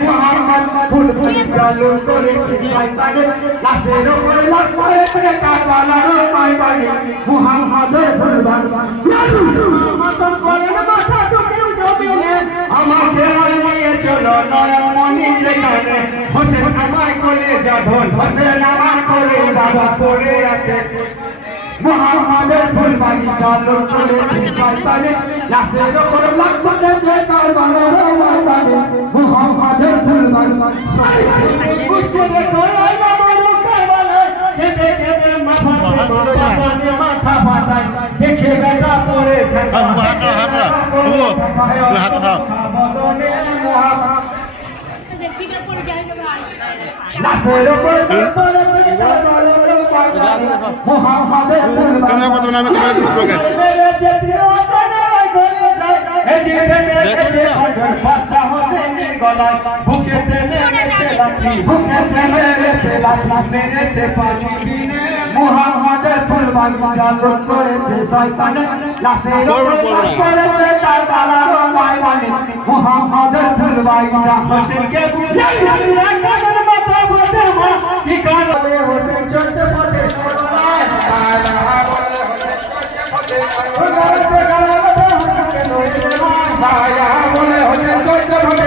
মুহাম্মদ বুলবুল চালু করেছে শয়তানে লাশের উপর লাশ করেছে কারবালার ময়দানে মুহাম্মদের ফুলবান মাতম করেন মাথা টুকে জমিনে আমাকে নিয়ে চলো নয়ন মনি যেখানে হোসেন আমার করে যাবন হোসেন আমার করে বাবা পড়ে আছে মুহাম্মদের ফুলবাড়ি চালু করেছে শয়তানে লাশের উপর লাশ করেছে কারবালার ময়দানে মুহাম্মদের ফুলবাড়ি মুশকিলে তোলাই আমার কারবালায় কেঁদে কেঁদে মাথা ফাটায় দেখে বেটা পড়ে থাকে হাত উঠাও ক্যামেরা কত নামে মুহাম্মদের ফুলবাড়ি চালু করেছে শয়তানে লাশের উপর লাশ করেছে কারবালার ময়দানে মুহাম্মদের ফুলবাড়ি হোসেনকে বুঝিয়ে কাদের মাথা ফাটে মা কি কারণে হোসেন চলতে পড়ে আল্লাহ বলে হোসেন চলতে পড়ে